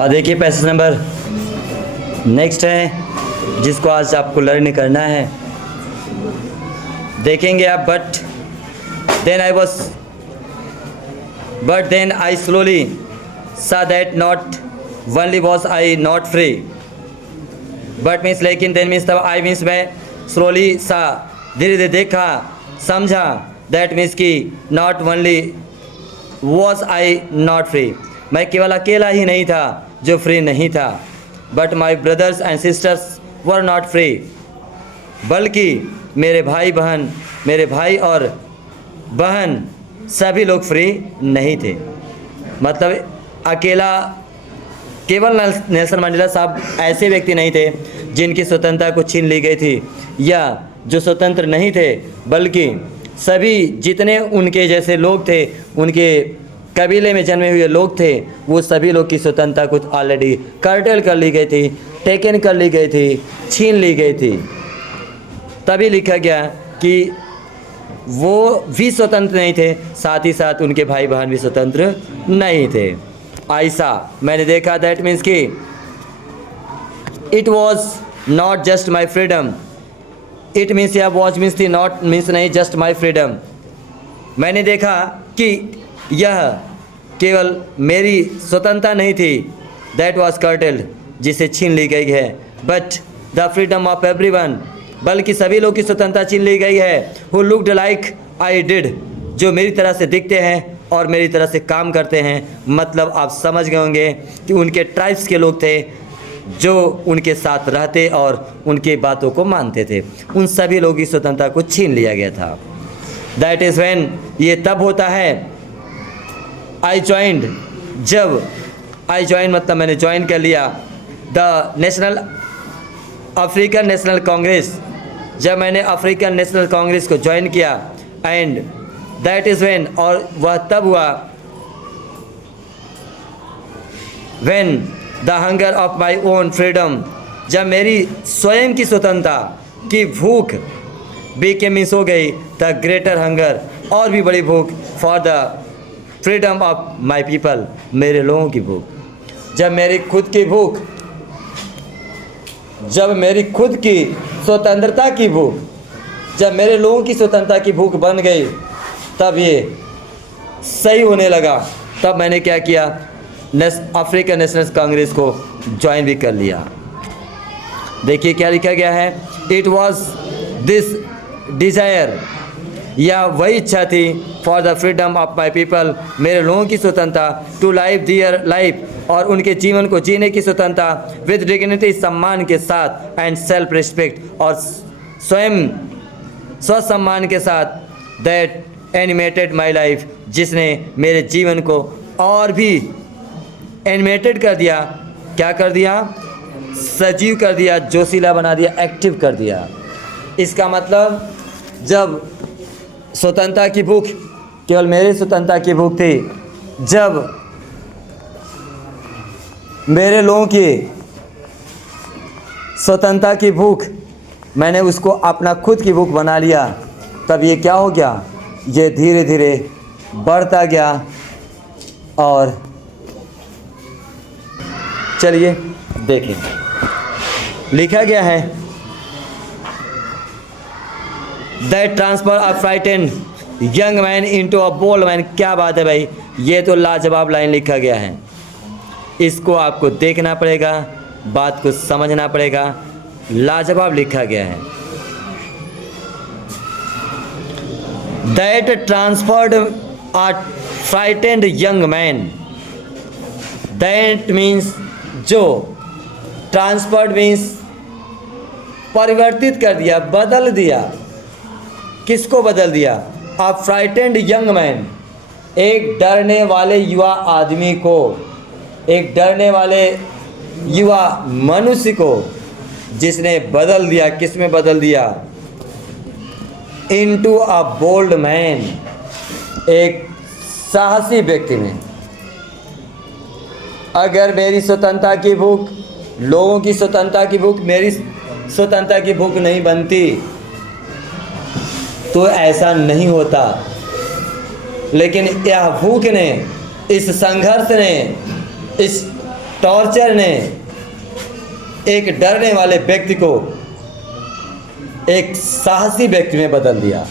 और देखिए passage number next है जिसको आज आपको लर्न करना है। देखेंगे आप, but then I slowly saw that not only was I not free, but means लेकिन then means तब I means मैं slowly saw धीरे धीरे देखा समझा, that means कि not only was I not free, मैं केवल अकेला ही नहीं था जो फ्री नहीं था, but my brothers and sisters were not free, बल्कि मेरे भाई और बहन सभी लोग फ्री नहीं थे। मतलब अकेला केवल नेल्सन मंडेला साहब ऐसे व्यक्ति नहीं थे जिनकी स्वतंत्रता को छीन ली गई थी या जो स्वतंत्र नहीं थे, बल्कि सभी जितने उनके जैसे लोग थे, उनके कबीले में जन्मे हुए लोग थे, वो सभी लोग की स्वतंत्रता कुछ ऑलरेडी कर्टेल कर ली गई थी, टेकन कर ली गई थी, छीन ली गई थी। तभी लिखा गया कि वो भी स्वतंत्र नहीं थे, साथ ही साथ उनके भाई बहन भी स्वतंत्र नहीं थे। ऐसा मैंने देखा, दैट मीन्स कि it was not just my freedom, it means या वॉज मीन्स थी, नॉट मीन्स नहीं, जस्ट माई फ्रीडम। मैंने देखा कि यह केवल मेरी स्वतंत्रता नहीं थी, दैट वॉज कर्टेल्ड, जिसे छीन ली गई है, but the freedom of everyone, बल्कि सभी लोग की स्वतंत्रता छीन ली गई है। Who looked like I did, जो मेरी तरह से दिखते हैं और मेरी तरह से काम करते हैं। मतलब आप समझ गए होंगे कि उनके ट्राइब्स के लोग थे जो उनके साथ रहते और उनकी बातों को मानते थे, उन सभी लोगों की स्वतंत्रता को छीन लिया गया था। दैट इज़ व्हेन, ये तब होता है, आई ज्वाइंड, जब आई ज्वाइन मतलब मैंने ज्वाइन कर लिया द अफ्रीकन नेशनल कांग्रेस, जब मैंने अफ्रीकन नेशनल कांग्रेस को ज्वाइन किया। एंड दैट इज़ व्हेन, और वह तब हुआ, when the hunger of my own freedom, जब मेरी स्वयं की स्वतंत्रता की भूख बीके मिस हो गई, द ग्रेटर हंगर, और भी बड़ी भूख, for the freedom of my people, मेरे लोगों की भूख। जब मेरी खुद की भूख, जब मेरी खुद की स्वतंत्रता की भूख, जब मेरे लोगों की स्वतंत्रता की भूख बन गई, तब ये सही होने लगा। तब मैंने क्या किया, अफ्रीकन नेशनल कांग्रेस को ज्वाइन भी कर लिया। देखिए क्या लिखा गया है, इट वॉज दिस डिज़ायर, यह वही इच्छा थी, for the freedom of my people, मेरे लोगों की स्वतंत्रता, टू लाइव दियर लाइफ, और उनके जीवन को जीने की स्वतंत्रता, विद डिग्निटी, सम्मान के साथ, एंड सेल्फ रिस्पेक्ट, और स्वयं स्वसम्मान के साथ, दैट एनिमेटेड माई लाइफ, जिसने मेरे जीवन को और भी एनिमेटेड कर दिया। क्या कर दिया? सजीव कर दिया, जोशीला बना दिया, एक्टिव कर दिया। इसका मतलब जब स्वतंत्रता की भूख केवल मेरी स्वतंत्रता की भूख थी, जब मेरे लोगों की स्वतंत्रता की भूख मैंने उसको अपना खुद की भूख बना लिया, तब ये क्या हो गया, ये धीरे धीरे बढ़ता गया। और चलिए देखें, लिखा गया है, that transfer of frightened young man into a bold man. क्या बात है भाई, ये तो लाजवाब लाइन लिखा गया है। इसको आपको देखना पड़ेगा, बात को समझना पड़ेगा, लाजवाब लिखा गया है। That transferred a frightened young man, that means, जो ट्रांसफर्ड मीन्स परिवर्तित कर दिया, बदल दिया। किसको बदल दिया? अ फ्राइटेंड यंग मैन, एक डरने वाले युवा आदमी को, एक डरने वाले युवा मनुष्य को जिसने बदल दिया। किस में बदल दिया? इनटू अ बोल्ड मैन, एक साहसी व्यक्ति में। अगर मेरी स्वतंत्रता की भूख, लोगों की स्वतंत्रता की भूख मेरी स्वतंत्रता की भूख नहीं बनती तो ऐसा नहीं होता। लेकिन यह भूख ने, इस संघर्ष ने, इस टॉर्चर ने एक डरने वाले व्यक्ति को एक साहसी व्यक्ति में बदल दिया।